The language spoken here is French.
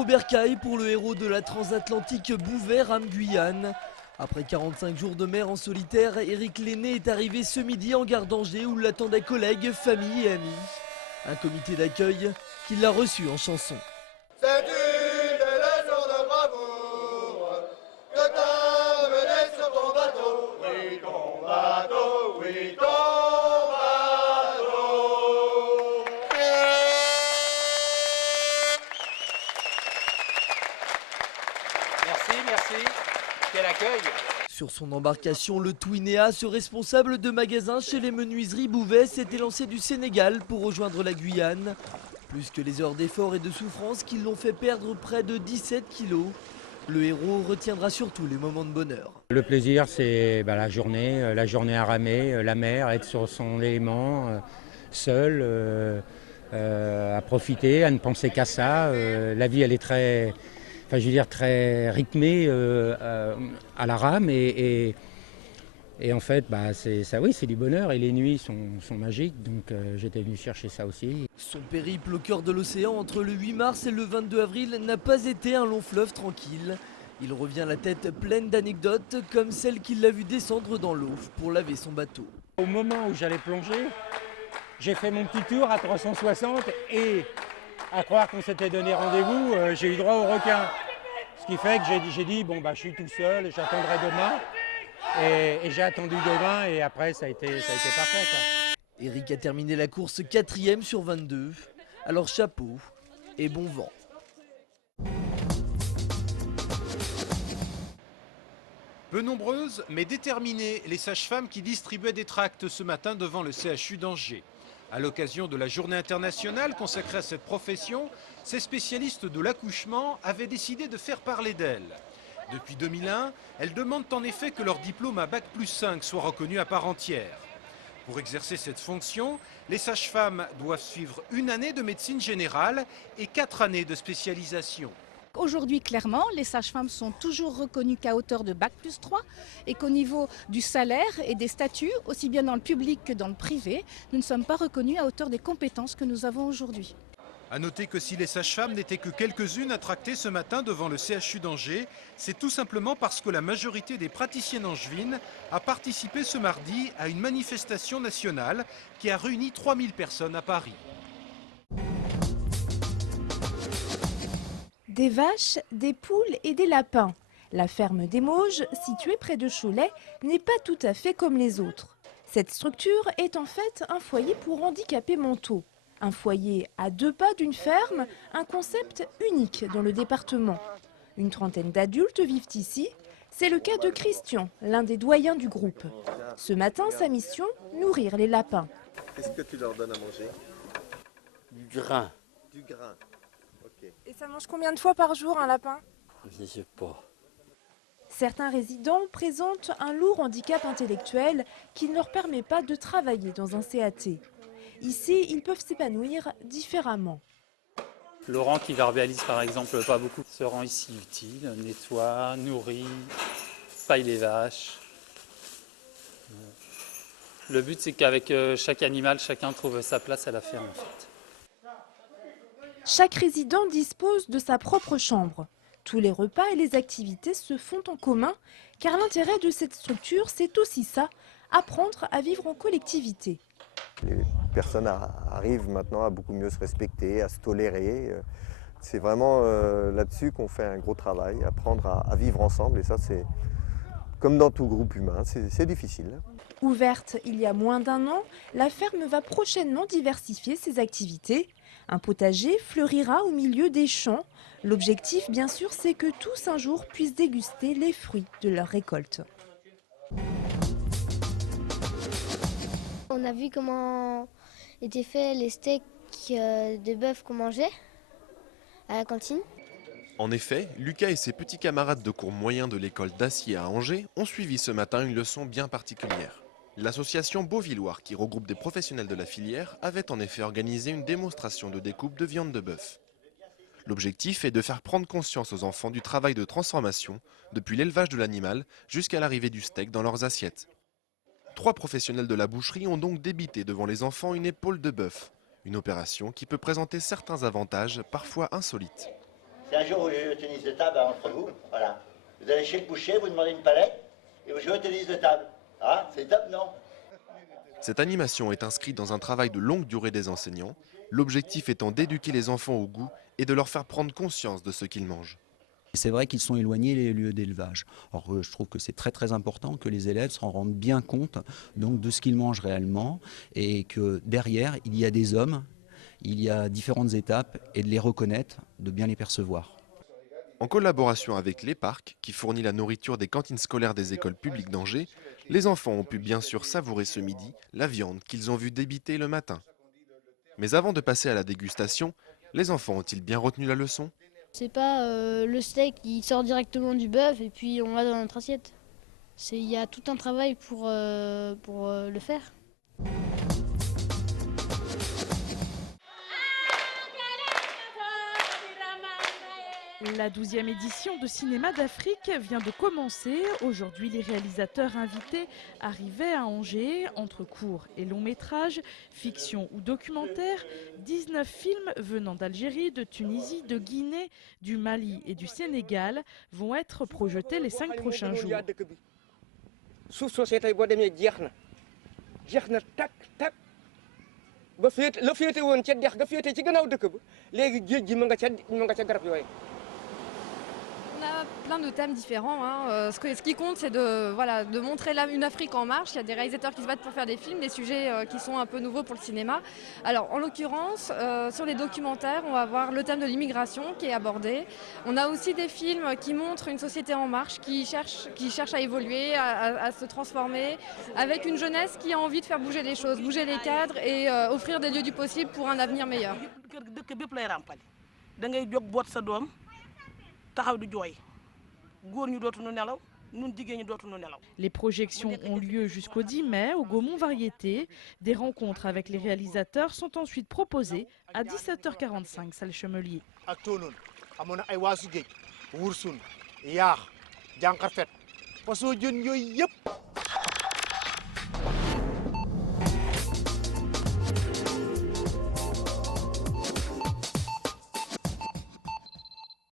Robert Caille pour le héros de la transatlantique Bouvet-Rame-Guyane. Après 45 jours de mer en solitaire, Éric Lenné est arrivé ce midi en gare d'Angers où l'attendaient collègues, famille et amis. Un comité d'accueil qui l'a reçu en chanson. C'est une belle leçon de bravoure que t'as mené sur ton bateau. Oui, ton bateau, oui, ton bateau. Merci. Quel accueil. Sur son embarcation, le Twinéa, ce responsable de magasin chez les menuiseries Bouvet, s'était lancé du Sénégal pour rejoindre la Guyane. Plus que les heures d'effort et de souffrance qui l'ont fait perdre près de 17 kilos, le héros retiendra surtout les moments de bonheur. Le plaisir, c'est la journée à ramer, la mer, être sur son élément, seul, à profiter, à ne penser qu'à ça. La vie, elle est très rythmée à la rame et en fait, c'est du bonheur et les nuits sont magiques, donc j'étais venu chercher ça aussi. Son périple au cœur de l'océan entre le 8 mars et le 22 avril n'a pas été un long fleuve tranquille. Il revient la tête pleine d'anecdotes comme celle qui l'a vu descendre dans l'eau pour laver son bateau. Au moment où j'allais plonger, j'ai fait mon petit tour à 360 et à croire qu'on s'était donné rendez-vous, j'ai eu droit au requin. Ce qui fait que j'ai dit, je suis tout seul, j'attendrai demain. Et j'ai attendu demain et après ça a été parfait, quoi. Éric a terminé la course 4e sur 22. Alors chapeau et bon vent. Peu nombreuses, mais déterminées, les sages-femmes qui distribuaient des tracts ce matin devant le CHU d'Angers. À l'occasion de la journée internationale consacrée à cette profession, ces spécialistes de l'accouchement avaient décidé de faire parler d'elles. Depuis 2001, elles demandent en effet que leur diplôme à Bac+5 soit reconnu à part entière. Pour exercer cette fonction, les sages-femmes doivent suivre 1 année de médecine générale et 4 années de spécialisation. Aujourd'hui, clairement, les sages-femmes sont toujours reconnues qu'à hauteur de Bac+3 et qu'au niveau du salaire et des statuts, aussi bien dans le public que dans le privé, nous ne sommes pas reconnus à hauteur des compétences que nous avons aujourd'hui. A noter que si les sages-femmes n'étaient que quelques-unes à tracter ce matin devant le CHU d'Angers, c'est tout simplement parce que la majorité des praticiennes angevines a participé ce mardi à une manifestation nationale qui a réuni 3000 personnes à Paris. Des vaches, des poules et des lapins. La ferme des Mauges, située près de Cholet, n'est pas tout à fait comme les autres. Cette structure est en fait un foyer pour handicapés mentaux. Un foyer à 2 pas d'une ferme, un concept unique dans le département. Une trentaine d'adultes vivent ici. C'est le cas de Christian, l'un des doyens du groupe. Ce matin, sa mission, nourrir les lapins. Qu'est-ce que tu leur donnes à manger? Du grain. Du grain. Ok. Et ça mange combien de fois par jour un lapin? Je ne sais pas. Certains résidents présentent un lourd handicap intellectuel qui ne leur permet pas de travailler dans un CAT. Ici, ils peuvent s'épanouir différemment. Laurent, qui verbalise par exemple pas beaucoup, se rend ici utile, nettoie, nourrit, paille les vaches. Le but, c'est qu'avec chaque animal, chacun trouve sa place à la ferme, en fait. Chaque résident dispose de sa propre chambre. Tous les repas et les activités se font en commun, car l'intérêt de cette structure, c'est aussi ça, apprendre à vivre en collectivité. Les personnes arrivent maintenant à beaucoup mieux se respecter, à se tolérer. C'est vraiment là-dessus qu'on fait un gros travail, apprendre à vivre ensemble. Et ça, c'est comme dans tout groupe humain, c'est difficile. Ouverte il y a moins d'1 an, la ferme va prochainement diversifier ses activités. Un potager fleurira au milieu des champs. L'objectif, bien sûr, c'est que tous un jour puissent déguster les fruits de leur récolte. On a vu comment étaient faits les steaks de bœuf qu'on mangeait à la cantine. En effet, Lucas et ses petits camarades de cours moyen de l'école d'Acier à Angers ont suivi ce matin une leçon bien particulière. L'association Beauvilloire, qui regroupe des professionnels de la filière, avait en effet organisé une démonstration de découpe de viande de bœuf. L'objectif est de faire prendre conscience aux enfants du travail de transformation, depuis l'élevage de l'animal jusqu'à l'arrivée du steak dans leurs assiettes. 3 professionnels de la boucherie ont donc débité devant les enfants une épaule de bœuf, une opération qui peut présenter certains avantages parfois insolites. C'est un jour où vous jouez au tennis de table entre vous, voilà. Vous allez chez le boucher, vous demandez une palette et vous jouez au tennis de table. Ah, c'est top, non? Cette animation est inscrite dans un travail de longue durée des enseignants, l'objectif étant d'éduquer les enfants au goût et de leur faire prendre conscience de ce qu'ils mangent. C'est vrai qu'ils sont éloignés des lieux d'élevage. Alors je trouve que c'est très important que les élèves s'en rendent bien compte donc, de ce qu'ils mangent réellement et que derrière il y a des hommes, il y a différentes étapes et de les reconnaître, de bien les percevoir. En collaboration avec les parcs, qui fournit la nourriture des cantines scolaires des écoles publiques d'Angers, les enfants ont pu bien sûr savourer ce midi la viande qu'ils ont vu débiter le matin. Mais avant de passer à la dégustation, les enfants ont-ils bien retenu la leçon ? C'est pas le steak qui sort directement du bœuf et puis on va dans notre assiette. Il y a tout un travail pour le faire. La 12e édition de Cinéma d'Afrique vient de commencer. Aujourd'hui, les réalisateurs invités arrivaient à Angers, entre courts et longs métrages, fiction ou documentaire. 19 films venant d'Algérie, de Tunisie, de Guinée, du Mali et du Sénégal vont être projetés les 5 prochains jours. On a plein de thèmes différents. Hein. Ce qui compte, c'est de montrer une Afrique en marche. Il y a des réalisateurs qui se battent pour faire des films, des sujets qui sont un peu nouveaux pour le cinéma. Alors, en l'occurrence, sur les documentaires, on va voir le thème de l'immigration qui est abordé. On a aussi des films qui montrent une société en marche, qui cherche à évoluer, à se transformer, avec une jeunesse qui a envie de faire bouger les choses, bouger les cadres et offrir des lieux du possible pour un avenir meilleur. Les projections ont lieu jusqu'au 10 mai au Gaumont Variété. Des rencontres avec les réalisateurs sont ensuite proposées à 17h45, salle Chemelier. Yaax jànqar fet façon jën yooyu yëpp